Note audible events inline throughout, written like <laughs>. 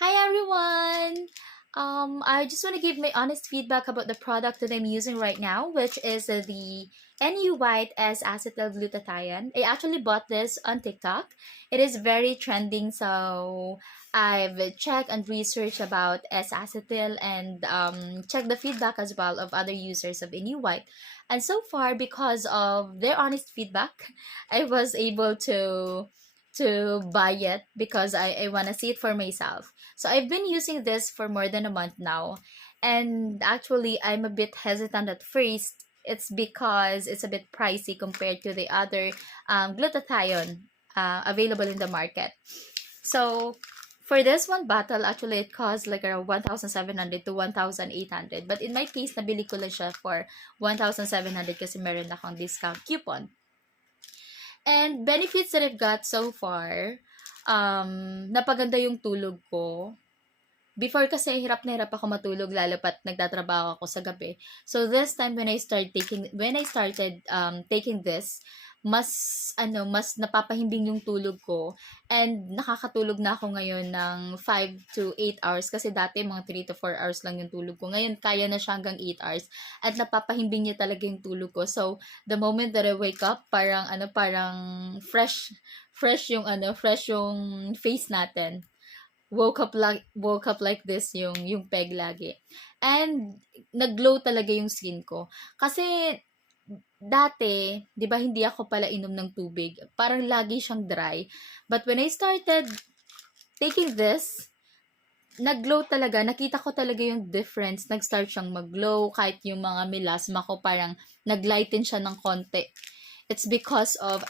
Hi everyone! Um, I just want to give my honest feedback about the product that I'm using right now, which is the NU White S acetyl glutathione. I actually bought this on TikTok. It is very trending, so I've checked and researched about S acetyl and um, checked the feedback as well of other users of NU White. And so far, because of their honest feedback, <laughs> I was able to to buy it because I, I want to see it for myself. So I've been using this for more than a month now. And actually, I'm a bit hesitant at first. It's because it's a bit pricey compared to the other um, glutathione uh, available in the market. So for this one bottle, actually, it costs like around 1,700 to 1,800. But in my case, nabili ko lang siya for 1,700 kasi meron akong discount coupon. And benefits that I've got so far, um, napaganda yung tulog ko. Before kasi hirap na hirap ako matulog lalo pat nagtatrabaho ako sa gabi. So this time when I started taking when I started um taking this, mas ano, mas napapahimbing yung tulog ko and nakakatulog na ako ngayon ng 5 to 8 hours kasi dati mga 3 to 4 hours lang yung tulog ko. Ngayon kaya na siya hanggang 8 hours at napapahimbing niya talaga yung tulog ko. So the moment that I wake up, parang ano, parang fresh fresh yung ano, fresh yung face natin woke up like woke up like this yung yung peg lagi. And naglow talaga yung skin ko. Kasi dati, 'di ba hindi ako pala inom ng tubig. Parang lagi siyang dry. But when I started taking this, naglow talaga. Nakita ko talaga yung difference. Nag-start siyang mag-glow. Kahit yung mga melasma ko parang naglighten siya ng konti. It's because of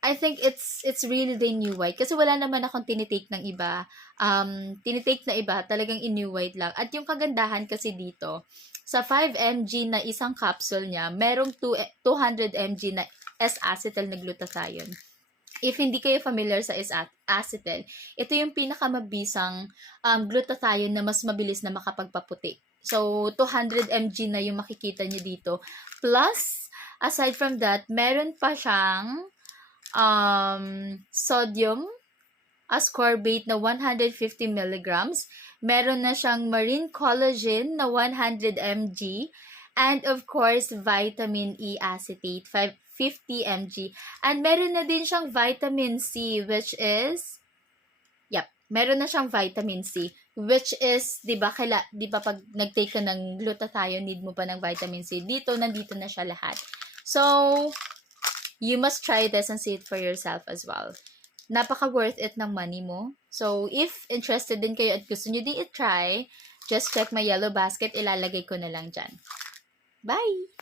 I think it's it's really the new white kasi wala naman akong tinitake ng iba. Um, tinitake na iba, talagang in new white lang. At yung kagandahan kasi dito, sa 5 mg na isang capsule niya, merong 2, 200 mg na S-acetyl na glutathione. If hindi kayo familiar sa S-acetyl, ito yung pinakamabisang um, glutathione na mas mabilis na makapagpaputi. So, 200 mg na yung makikita niyo dito. Plus, aside from that, meron pa siyang um, sodium ascorbate na 150 milligrams. Meron na siyang marine collagen na 100 mg. And of course, vitamin E acetate, 50 mg. And meron na din siyang vitamin C, which is, yep, meron na siyang vitamin C, which is, di ba, kaila, di ba pag nag-take ka ng glutathione, need mo pa ng vitamin C. Dito, nandito na siya lahat. So, you must try this and see it for yourself as well. Napaka worth it ng money mo. So, if interested din kayo at gusto nyo din i-try, just check my yellow basket. Ilalagay ko na lang dyan. Bye!